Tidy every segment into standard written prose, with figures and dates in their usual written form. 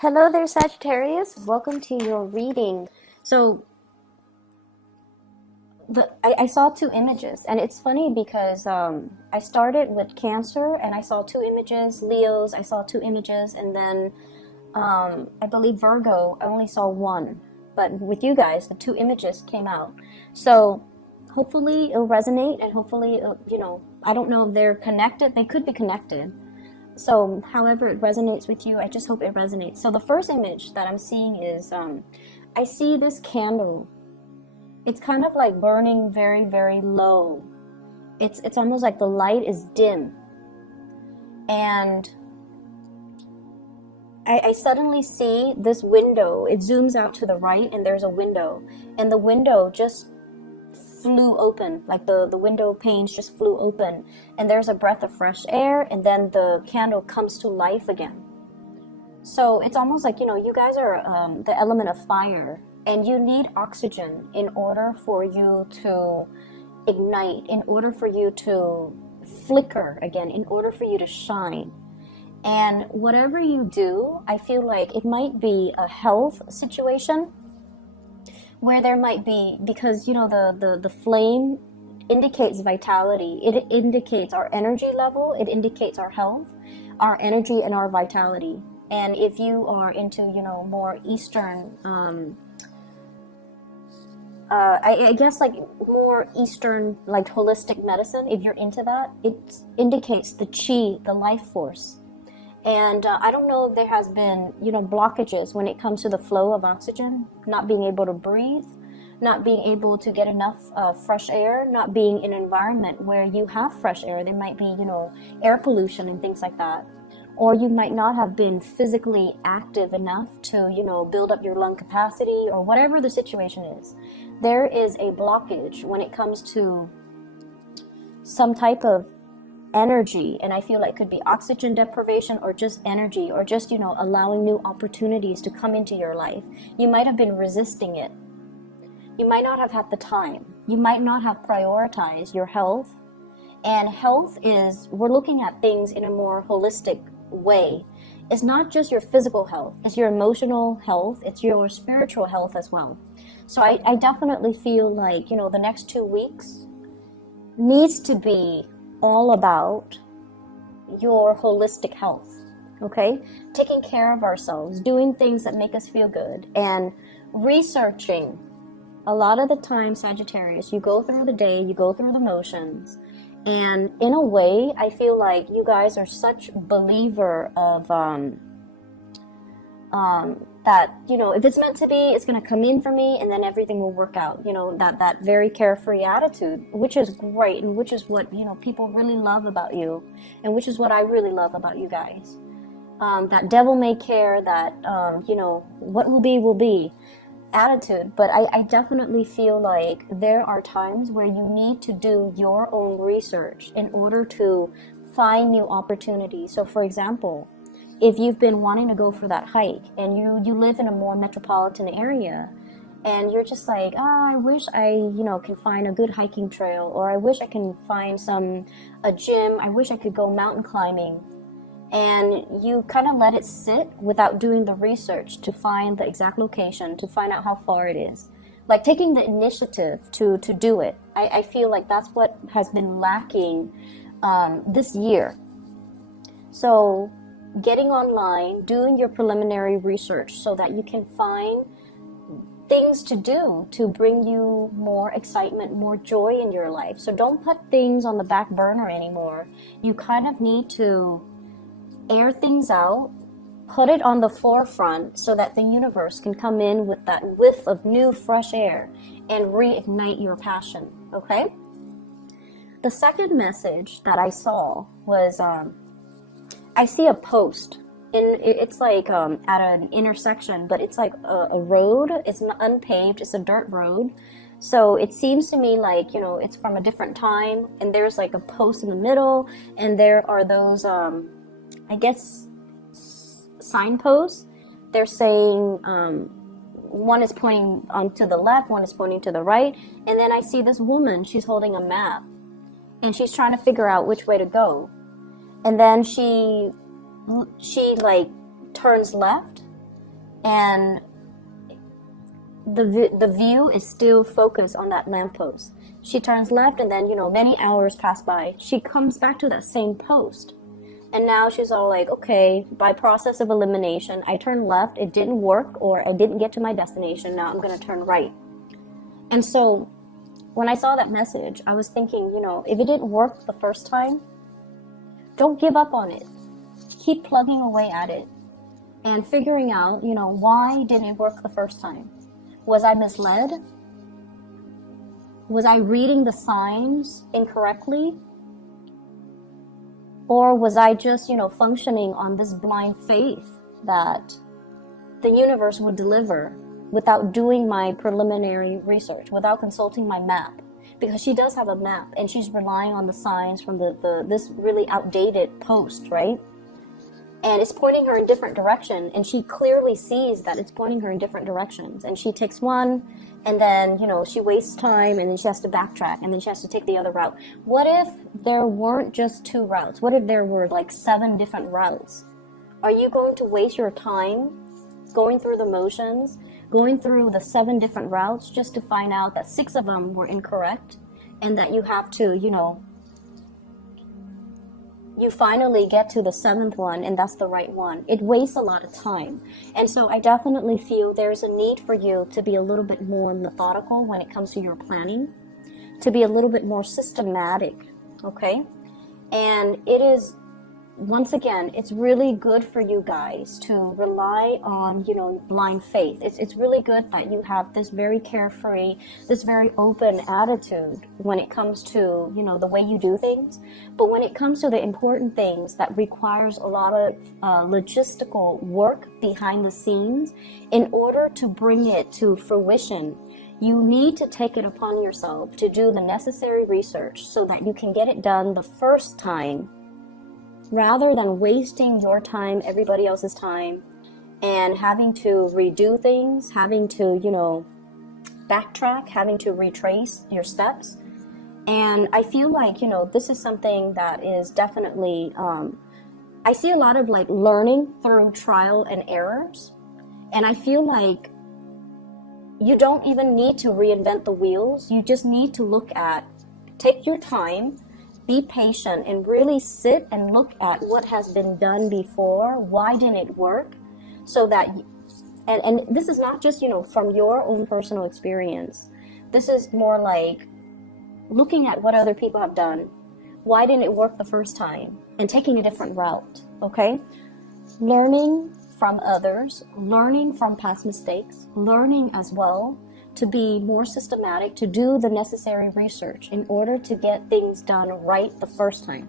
Hello there, Sagittarius. Welcome to your reading. So, I saw two images, and it's funny because I started with Cancer, and I saw two images. Leos, I saw two images, and then I believe Virgo, I only saw one. But with you guys, the two images came out. So, hopefully it'll resonate, and hopefully, I don't know if they're connected. They could be connected. So however it resonates with you, I just hope it resonates. So the first image that I'm seeing is I see this candle. It's kind of like burning very, very low. It's almost like the light is dim. And I suddenly see this window. It zooms out to the right and there's a window. And the window just flew open, like the window panes just flew open, and there's a breath of fresh air, and then the candle comes to life again. So it's almost like, you guys are the element of fire, and you need oxygen in order for you to ignite, in order for you to flicker again, in order for you to shine. And whatever you do, I feel like it might be a health situation where there might be, because the flame indicates vitality. It indicates our energy level. It indicates our health, our energy, and our vitality. And if you are into more Eastern, I guess like more Eastern, like holistic medicine, if you're into that, it indicates the chi, the life force. And I don't know if there has been, blockages when it comes to the flow of oxygen, not being able to breathe, not being able to get enough fresh air, not being in an environment where you have fresh air. There might be, air pollution and things like that. Or you might not have been physically active enough to, build up your lung capacity, or whatever the situation is. There is a blockage when it comes to some type of energy, and I feel like it could be oxygen deprivation or just energy, or just allowing new opportunities to come into your life. You might have been resisting it. You might not have had the time. You might not have prioritized your health. And health is, we're looking at things in a more holistic way. It's not just your physical health, it's your emotional health, it's your spiritual health as well. So I definitely feel like the next 2 weeks needs to be all about your holistic health, okay? Taking care of ourselves, doing things that make us feel good, and researching. A lot of the time, Sagittarius, you go through the day, you go through the motions, and in a way, I feel like you guys are such believer of that, if it's meant to be, it's going to come in for me, and then everything will work out. That very carefree attitude, which is great, and which is what, people really love about you, and which is what I really love about you guys. That devil may care, that, what will be attitude. But I definitely feel like there are times where you need to do your own research in order to find new opportunities. So, for example, if you've been wanting to go for that hike, and you live in a more metropolitan area, and you're just like, I wish I, can find a good hiking trail, or I wish I can find a gym, I wish I could go mountain climbing, and you kind of let it sit without doing the research to find the exact location, to find out how far it is. Like taking the initiative to do it. I feel like that's what has been lacking this year. So getting online, doing your preliminary research so that you can find things to do to bring you more excitement, more joy in your life. So don't put things on the back burner anymore. You kind of need to air things out, put it on the forefront so that the universe can come in with that whiff of new fresh air and reignite your passion, okay? The second message that I saw was I see a post, and it's like at an intersection, but it's like a road. It's not unpaved, it's a dirt road. So it seems to me like, it's from a different time, and there's like a post in the middle, and there are those, I guess, signposts. They're saying, one is pointing to the left, one is pointing to the right, and then I see this woman, she's holding a map, and she's trying to figure out which way to go. And then she like turns left, and the view is still focused on that lamppost. She turns left, and then, many hours pass by. She comes back to that same post. And now she's all like, okay, by process of elimination, I turned left, it didn't work, or I didn't get to my destination, now I'm going to turn right. And so when I saw that message, I was thinking, if it didn't work the first time, don't give up on it. Keep plugging away at it and figuring out, why didn't it work the first time? Was I misled? Was I reading the signs incorrectly? Or was I just, functioning on this blind faith that the universe would deliver without doing my preliminary research, without consulting my map? Because she does have a map, and she's relying on the signs from this really outdated post, right? And it's pointing her in different direction, and she clearly sees that it's pointing her in different directions. And she takes one, and then, she wastes time, and then she has to backtrack, and then she has to take the other route. What if there weren't just 2 routes? What if there were like 7 different routes? Are you going to waste your time going through the motions, going through the 7 different routes just to find out that 6 of them were incorrect, and that you have to, you finally get to the 7th one and that's the right one? It wastes a lot of time. And so I definitely feel there's a need for you to be a little bit more methodical when it comes to your planning, to be a little bit more systematic, okay? And it is, once again, it's really good for you guys to rely on, blind faith. It's really good that you have this very carefree, this very open attitude when it comes to, the way you do things. But when it comes to the important things that requires a lot of logistical work behind the scenes, in order to bring it to fruition, you need to take it upon yourself to do the necessary research so that you can get it done the first time, rather than wasting your time, everybody else's time, and having to redo things, having to, backtrack, having to retrace your steps. And I feel like, this is something that is definitely, I see a lot of like learning through trial and errors. And I feel like you don't even need to reinvent the wheels. You just need to take your time, be patient, and really sit and look at what has been done before. Why didn't it work? So that, and this is not just, from your own personal experience. This is more like looking at what other people have done. Why didn't it work the first time? And taking a different route, okay? Learning from others, learning from past mistakes, learning as well to be more systematic, to do the necessary research in order to get things done right the first time.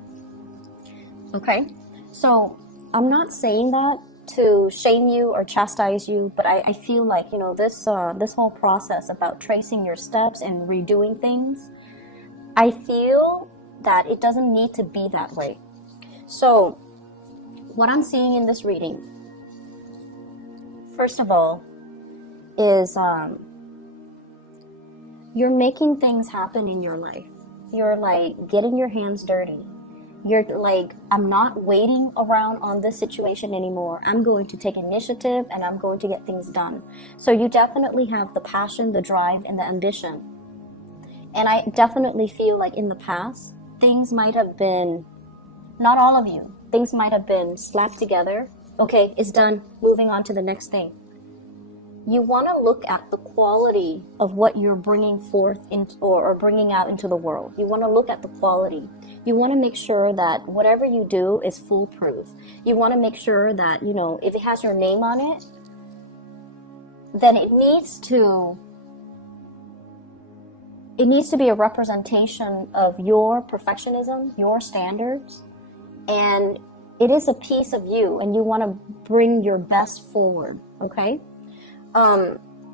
Okay? So I'm not saying that to shame you or chastise you, but I feel like, this whole process about tracing your steps and redoing things, I feel that it doesn't need to be that way. So what I'm seeing in this reading, first of all, is you're making things happen in your life. You're like getting your hands dirty. You're like, I'm not waiting around on this situation anymore. I'm going to take initiative and I'm going to get things done. So you definitely have the passion, the drive, and the ambition. And I definitely feel like in the past, things might have been, not all of you, things might have been slapped together. Okay, it's done. Moving on to the next thing. You want to look at the quality of what you're bringing forth or bringing out into the world. You want to look at the quality. You want to make sure that whatever you do is foolproof. You want to make sure that, if it has your name on it, then it needs to be a representation of your perfectionism, your standards, and it is a piece of you, and you want to bring your best forward, okay?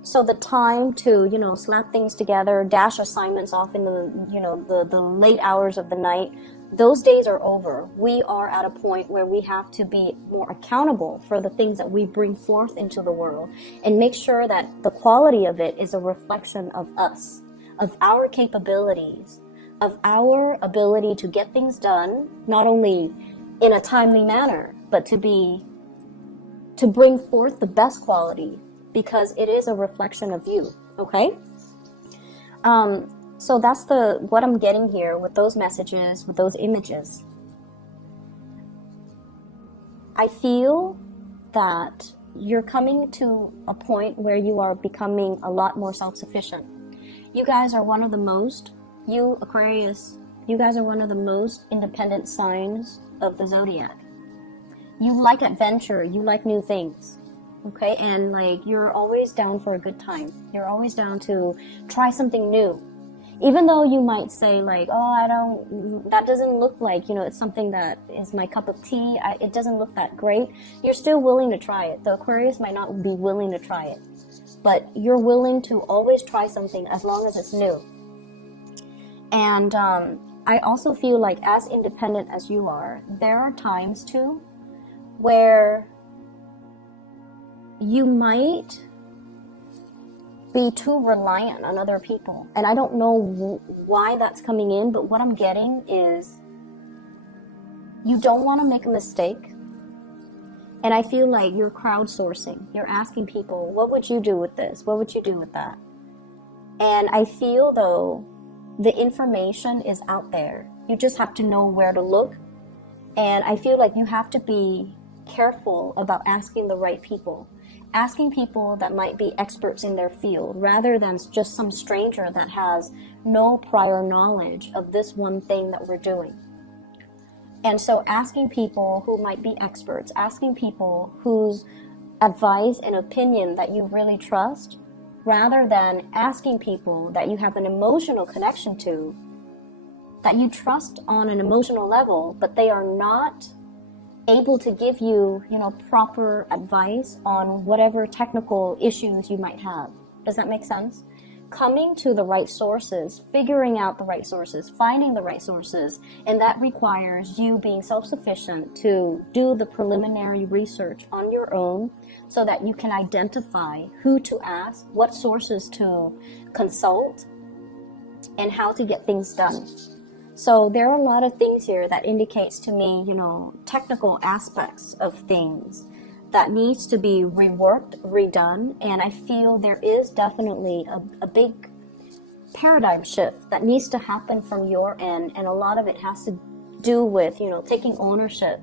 So the time to, slap things together, dash assignments off in the late hours of the night, those days are over. We are at a point where we have to be more accountable for the things that we bring forth into the world and make sure that the quality of it is a reflection of us, of our capabilities, of our ability to get things done, not only in a timely manner, but to be to bring forth the best quality, because it is a reflection of you, okay? So that's what I'm getting here with those messages, with those images. I feel that you're coming to a point where you are becoming a lot more self-sufficient. You guys are one of the most, you Aquarius, you guys are one of the most independent signs of the zodiac. You like adventure, you like new things, okay? And like, you're always down for a good time. You're always down to try something new. Even though you might say like, oh, that doesn't look like, it's something that is my cup of tea. It doesn't look that great. You're still willing to try it. The Aquarius might not be willing to try it, but you're willing to always try something as long as it's new. And I also feel like, as independent as you are, there are times too where you might be too reliant on other people. And I don't know why that's coming in, but what I'm getting is you don't want to make a mistake. And I feel like you're crowdsourcing. You're asking people, what would you do with this? What would you do with that? And I feel, though, the information is out there. You just have to know where to look. And I feel like you have to be careful about asking the right people. Asking people that might be experts in their field, rather than just some stranger that has no prior knowledge of this one thing that we're doing. And so asking people who might be experts, asking people whose advice and opinion that you really trust, rather than asking people that you have an emotional connection to, that you trust on an emotional level, but they are not able to give you, proper advice on whatever technical issues you might have. Does that make sense? Coming to the right sources, figuring out the right sources, finding the right sources, and that requires you being self-sufficient to do the preliminary research on your own so that you can identify who to ask, what sources to consult, and how to get things done. So there are a lot of things here that indicates to me, technical aspects of things that needs to be reworked, redone. And I feel there is definitely a big paradigm shift that needs to happen from your end. And a lot of it has to do with, taking ownership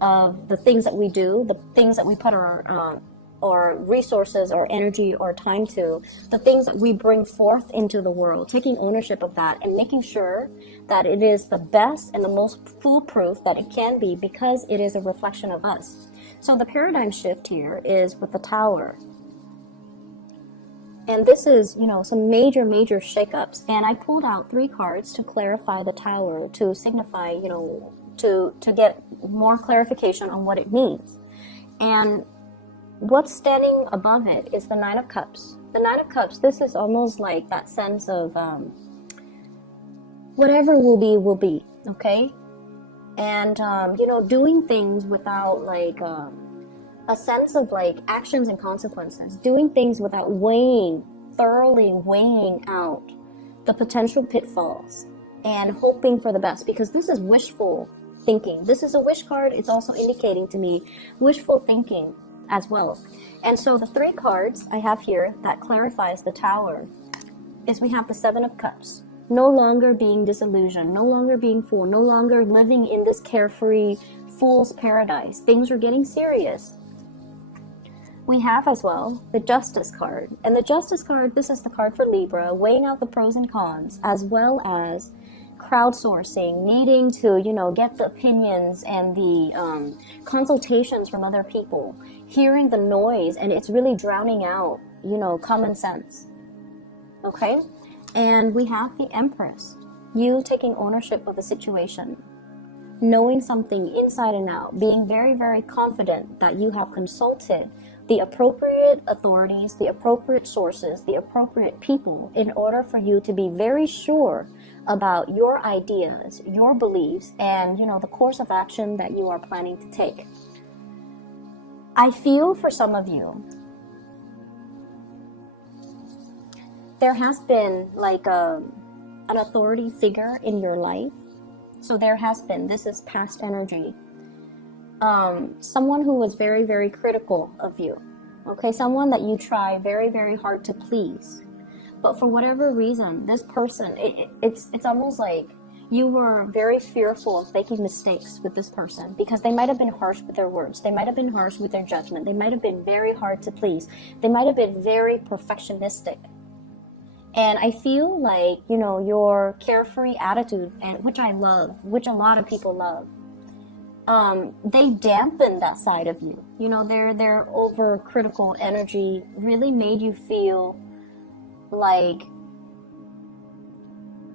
of the things that we do, the things that we put our resources or energy or time to, the things that we bring forth into the world, taking ownership of that and making sure that it is the best and the most foolproof that it can be, because it is a reflection of us. So the paradigm shift here is with the Tower. And this is, some major shakeups. And I pulled out 3 cards to clarify the Tower, to signify, to get more clarification on what it means. And what's standing above it is the 9 of Cups. The 9 of Cups, this is almost like that sense of whatever will be, okay? And, doing things without like a sense of like actions and consequences. Doing things without thoroughly weighing out the potential pitfalls and hoping for the best, because this is wishful thinking. This is a wish card. It's also indicating to me wishful thinking as well. And so the 3 cards I have here that clarifies the Tower is we have the 7 of Cups. No longer being disillusioned, no longer being fooled, no longer living in this carefree fool's paradise. Things are getting serious. We have as well the Justice card. And the Justice card, this is the card for Libra, weighing out the pros and cons, as well as crowdsourcing, needing to, get the opinions and the consultations from other people, hearing the noise, and it's really drowning out, common sense. Okay? And we have the Empress, you taking ownership of the situation, knowing something inside and out, being very, very confident that you have consulted the appropriate authorities, the appropriate sources, the appropriate people in order for you to be very sure about your ideas, your beliefs, and, the course of action that you are planning to take. I feel for some of you, there has been like an authority figure in your life. So there has been, this is past energy, someone who was very, very critical of you. Okay, someone that you try very, very hard to please. But for whatever reason, this person, it's almost like you were very fearful of making mistakes with this person because they might have been harsh with their words. They might have been harsh with their judgment. They might have been very hard to please. They might have been very perfectionistic. And I feel like, you know, your carefree attitude, and which I love, which a lot of people love, they dampen that side of you. You know, their overcritical energy really made you feel like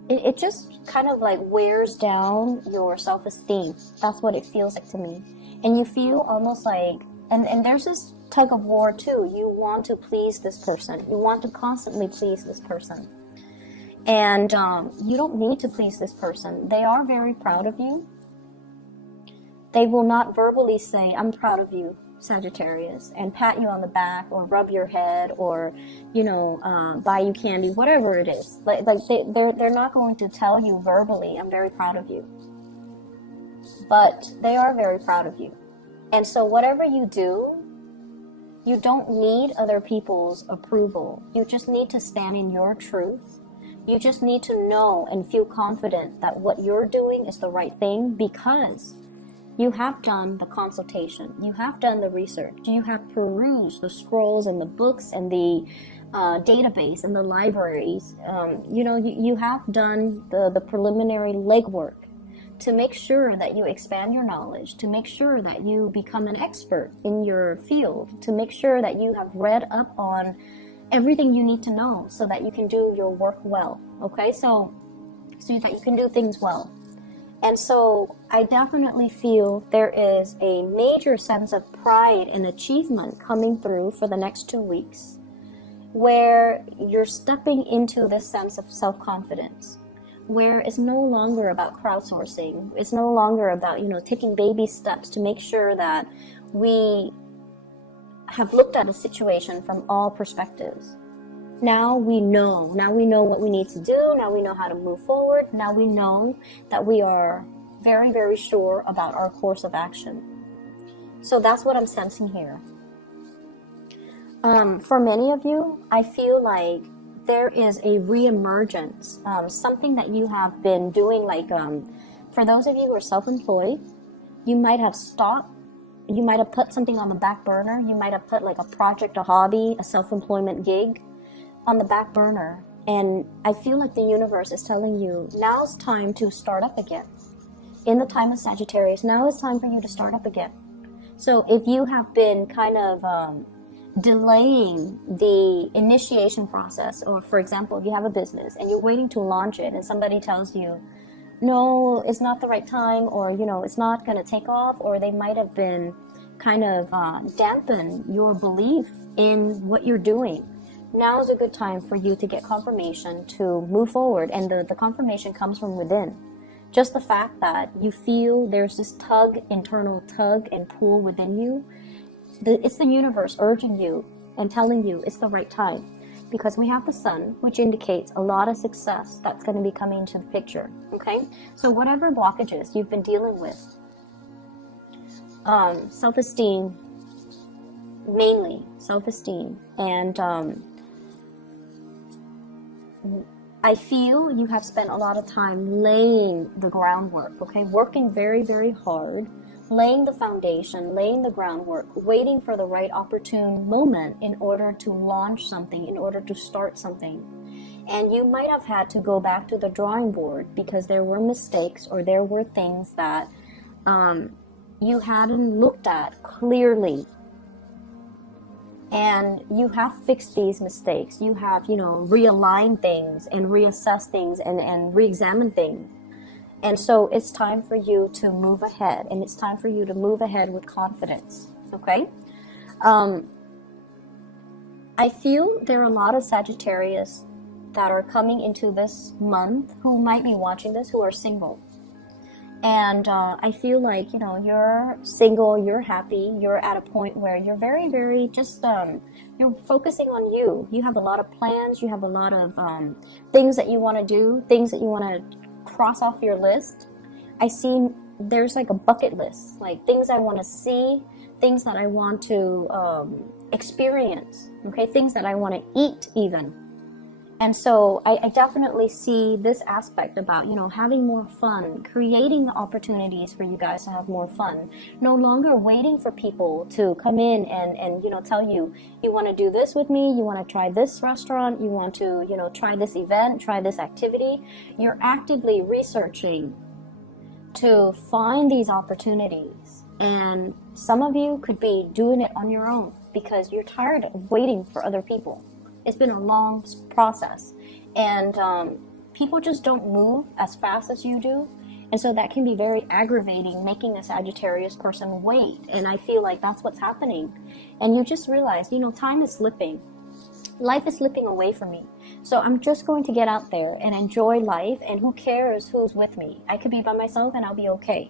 it just kind of like wears down your self-esteem. That's what it feels like to me. And you feel almost like, and there's this tug of war too. You want to please this person. You want to constantly please this person. And you don't need to please this person. They are very proud of you. They will not verbally say, I'm proud of you, Sagittarius, and pat you on the back or rub your head or, you know, buy you candy, whatever it is. Like they're not going to tell you verbally, I'm very proud of you. But they are very proud of you. And so whatever you do, you don't need other people's approval. You just need to stand in your truth. You just need to know and feel confident that what you're doing is the right thing because you have done the consultation, you have done the research, you have perused the scrolls and the books and the database and the libraries. You know, you have done the preliminary legwork to make sure that you expand your knowledge, to make sure that you become an expert in your field, to make sure that you have read up on everything you need to know so that you can do your work well, okay? So that you can do things well. And so I definitely feel there is a major sense of pride and achievement coming through for the next 2 weeks, where you're stepping into this sense of self-confidence, where it's no longer about crowdsourcing. It's no longer about, you know, taking baby steps to make sure that we have looked at a situation from all perspectives. Now we know what we need to do. Now we know how to move forward. Now we know that we are very, very sure about our course of action. So that's what I'm sensing here. For many of you, I feel like there is a reemergence, something that you have been doing, like for those of you who are self-employed, you might have stopped, you might have put something on the back burner, you might have put like a project, a hobby, a self-employment gig on the back burner. And I feel like the universe is telling you, now's time to start up again. In the time of Sagittarius, now is time for you to start up again. So if you have been kind of delaying the initiation process, or for example, if you have a business and you're waiting to launch it and somebody tells you, no, it's not the right time, or, you know, it's not going to take off, or they might have been kind of dampen your belief in what you're doing. Now is a good time for you to get confirmation to move forward, and the confirmation comes from within. Just the fact that you feel there's this internal tug and pull within you, it's the universe urging you and telling you it's the right time. Because we have the sun, which indicates a lot of success that's going to be coming into the picture, okay? So whatever blockages you've been dealing with, self-esteem, mainly self-esteem, and I feel you have spent a lot of time laying the groundwork, okay? Working very, very hard, laying the foundation, laying the groundwork, waiting for the right opportune moment in order to launch something, in order to start something. And you might have had to go back to the drawing board because there were mistakes, or there were things that you hadn't looked at clearly. And you have fixed these mistakes. You have, you know, realigned things and reassessed things and re-examined things. And so it's time for you to move ahead, and it's time for you to move ahead with confidence, okay? I feel there are a lot of Sagittarius that are coming into this month who might be watching this, who are single. And I feel like, you know, you're single, you're happy, you're at a point where you're very, very just, you're focusing on you. You have a lot of plans, you have a lot of things that you want to do, things that you want to cross off your list. I see there's like a bucket list, like things I want to see, things that I want to experience, okay, things that I want to eat even. And so I definitely see this aspect about, you know, having more fun, creating opportunities for you guys to have more fun, no longer waiting for people to come in and you know, tell you, you want to do this with me, you want to try this restaurant, you want to, you know, try this event, try this activity. You're actively researching to find these opportunities. And some of you could be doing it on your own because you're tired of waiting for other people. It's been a long process, and people just don't move as fast as you do, and so that can be very aggravating, making a Sagittarius person wait. And I feel like that's what's happening, and you just realize, you know, time is slipping, life is slipping away from me, so I'm just going to get out there and enjoy life, and who cares who's with me? I could be by myself and I'll be okay.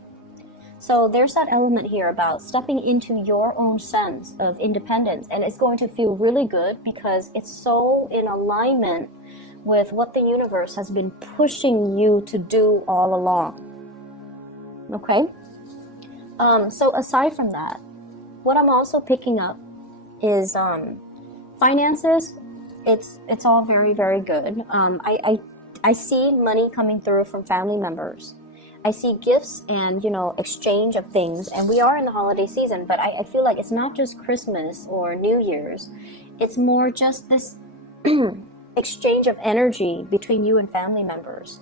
So there's that element here about stepping into your own sense of independence, and it's going to feel really good because it's so in alignment with what the universe has been pushing you to do all along. Okay? So aside from that, what I'm also picking up is finances. It's all very, very good. I see money coming through from family members. I see gifts and, you know, exchange of things. And we are in the holiday season, but I feel like it's not just Christmas or New Year's. It's more just this exchange of energy between you and family members.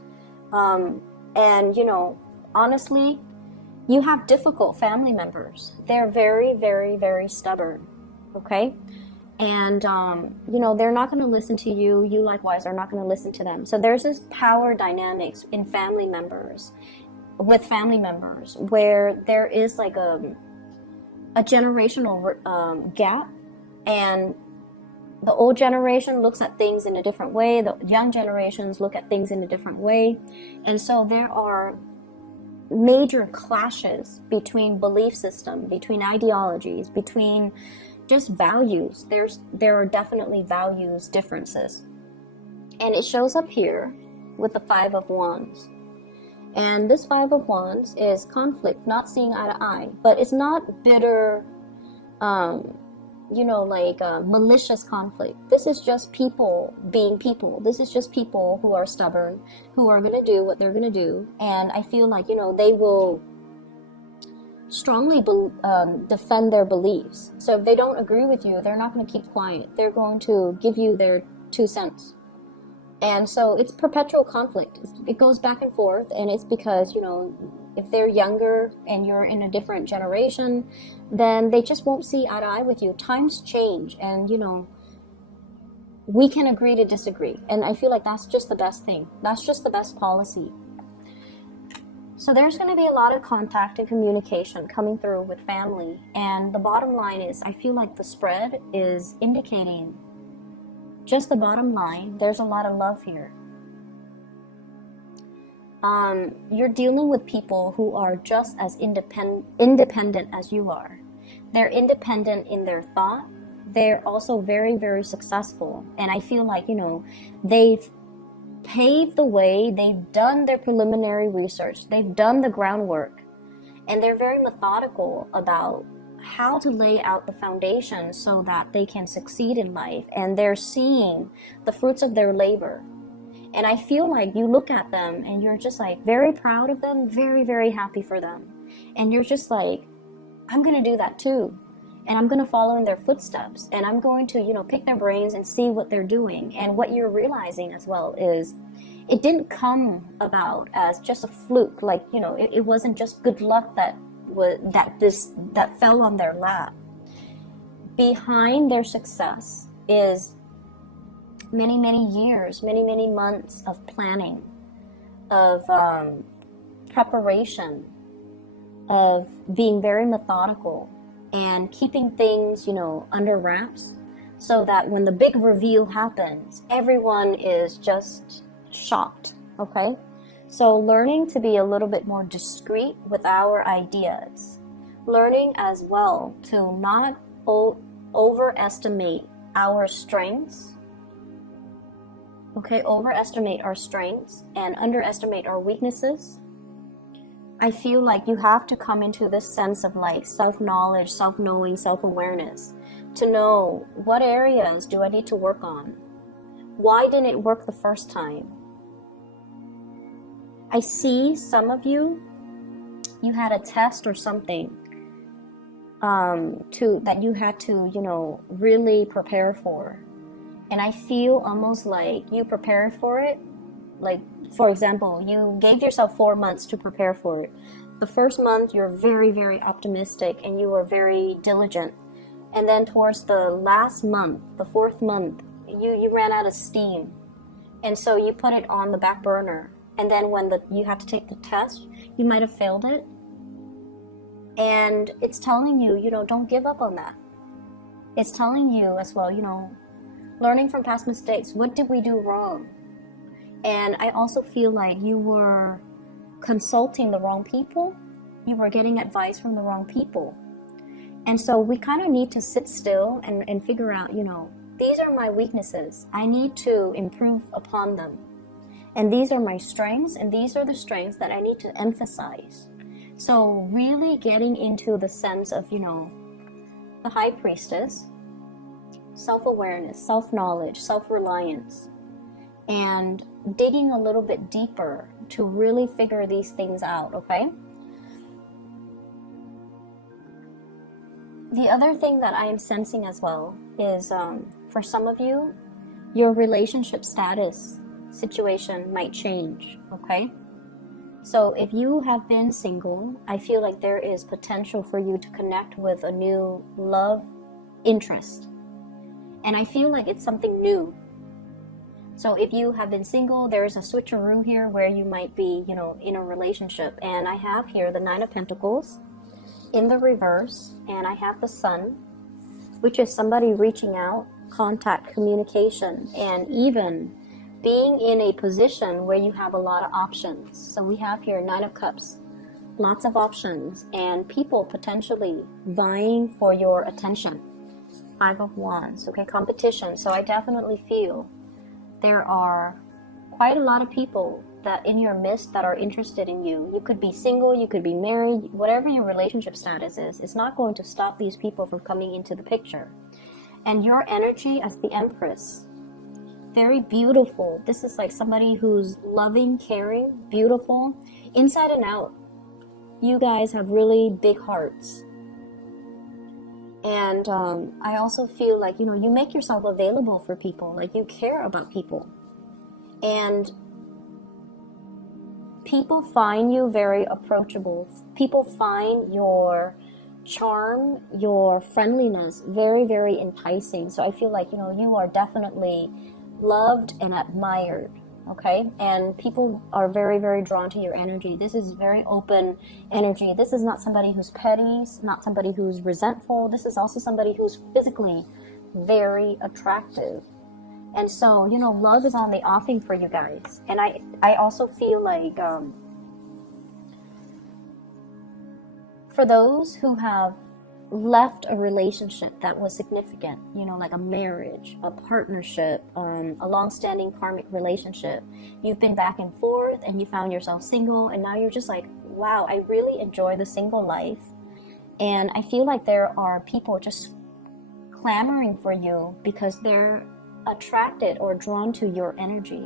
And, you know, honestly, you have difficult family members. They're very, very, very stubborn. Okay? And, you know, they're not going to listen to you. You likewise are not going to listen to them. So there's this power dynamics in family members, with family members, where there is like a generational gap, and the old generation looks at things in a different way. The young generations look at things in a different way. And so there are major clashes between belief system, between ideologies, between just values. There are definitely values differences. And it shows up here with the Five of Wands. And this Five of Wands is conflict, not seeing eye to eye. But it's not bitter, you know, like malicious conflict. This is just people being people. This is just people who are stubborn, who are going to do what they're going to do. And I feel like, you know, they will strongly defend their beliefs. So if they don't agree with you, they're not going to keep quiet. They're going to give you their 2 cents. And so it's perpetual conflict. It goes back and forth, and it's because, you know, if they're younger and you're in a different generation, then they just won't see eye to eye with you. Times change, and, you know, we can agree to disagree. And I feel like that's just the best thing. That's just the best policy. So there's going to be a lot of contact and communication coming through with family. And the bottom line is, I feel like the spread is indicating just the bottom line. There's a lot of love here. You're dealing with people who are just as independent as you are. They're independent in their thought. They're also very, very successful. And I feel like, you know, they've paved the way. They've done their preliminary research. They've done the groundwork. And they're very methodical about how to lay out the foundation so that they can succeed in life. And they're seeing the fruits of their labor. And I feel like you look at them and you're just like very proud of them, very, very happy for them. And you're just like, I'm going to do that too. And I'm going to follow in their footsteps. And I'm going to, you know, pick their brains and see what they're doing. And what you're realizing as well is it didn't come about as just a fluke. Like, you know, it wasn't just good luck that fell on their lap. Behind their success is many, many years, many, many months of planning, of preparation, of being very methodical and keeping things, you know, under wraps, so that when the big reveal happens, everyone is just shocked, okay? So learning to be a little bit more discreet with our ideas, learning as well to not overestimate our strengths, okay, overestimate our strengths and underestimate our weaknesses. I feel like you have to come into this sense of like self-knowledge, self-knowing, self-awareness to know what areas do I need to work on. Why didn't it work the first time? I see some of you, you had a test or something that you had to, you know, really prepare for. And I feel almost like you prepared for it. Like, for example, you gave yourself 4 months to prepare for it. The first month, you're very, very optimistic and you were very diligent. And then towards the last month, the 4th month, you ran out of steam. And so you put it on the back burner. And then when you had to take the test, you might have failed it. And it's telling you, you know, don't give up on that. It's telling you as well, you know, learning from past mistakes. What did we do wrong? And I also feel like you were consulting the wrong people. You were getting advice from the wrong people. And so we kind of need to sit still and figure out, you know, these are my weaknesses. I need to improve upon them. And these are my strengths, and these are the strengths that I need to emphasize. So really getting into the sense of, you know, the high priestess, self-awareness, self-knowledge, self-reliance, and digging a little bit deeper to really figure these things out, okay? The other thing that I am sensing as well is for some of you, your relationship status situation might change, okay? So if you have been single, I feel like there is potential for you to connect with a new love interest. And I feel like it's something new. So if you have been single, there is a switcheroo here where you might be, you know, in a relationship. And I have here the 9 of Pentacles in the reverse, and I have the Sun, which is somebody reaching out, contact, communication, and even being in a position where you have a lot of options. So we have here 9 of Cups, lots of options, and people potentially vying for your attention. 5 of Wands, okay, competition. So I definitely feel there are quite a lot of people that in your midst that are interested in you. You could be single, you could be married, whatever your relationship status is, it's not going to stop these people from coming into the picture. And your energy as the Empress, very beautiful. This is like somebody who's loving, caring, beautiful, inside and out. You guys have really big hearts. And I also feel like, you know, you make yourself available for people, like you care about people. And people find you very approachable. People find your charm, your friendliness very, very enticing. So I feel like, you know, you are definitely loved and admired, okay? And people are very, very drawn to your energy. This is very open energy. This is not somebody who's petty, not somebody who's resentful. This is also somebody who's physically very attractive. And so, you know, love is on the offing for you guys. And I also feel like for those who have left a relationship that was significant, you know, like a marriage, a partnership, a long-standing karmic relationship, you've been back and forth and you found yourself single, and now you're just like, wow, I really enjoy the single life. And I feel like there are people just clamoring for you because they're attracted or drawn to your energy.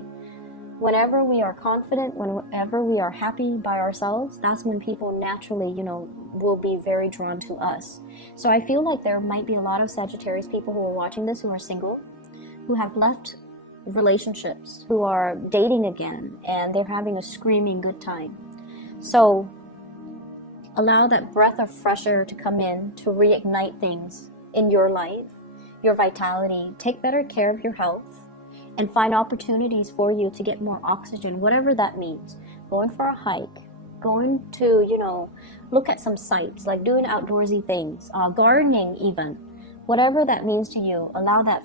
Whenever we are confident, whenever we are happy by ourselves, that's when people naturally, you know, will be very drawn to us. So I feel like there might be a lot of Sagittarius people who are watching this who are single, who have left relationships, who are dating again, and they're having a screaming good time. So allow that breath of fresh air to come in to reignite things in your life, your vitality. Take better care of your health and find opportunities for you to get more oxygen, whatever that means. Going for a hike, going to, you know, look at some sights, like doing outdoorsy things, gardening even. Whatever that means to you, allow that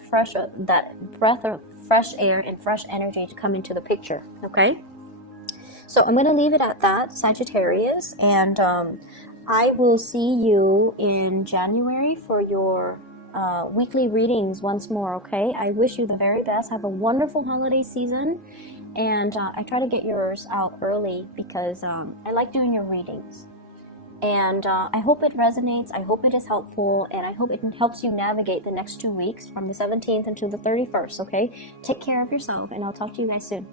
breath of fresh air and fresh energy to come into the picture, okay? So I'm going to leave it at that, Sagittarius, and I will see you in January for your weekly readings once more, okay? I wish you the very best. Have a wonderful holiday season. And I try to get yours out early because I like doing your readings. And I hope it resonates. I hope it is helpful. And I hope it helps you navigate the next 2 weeks from the 17th until the 31st, okay? Take care of yourself, and I'll talk to you guys soon.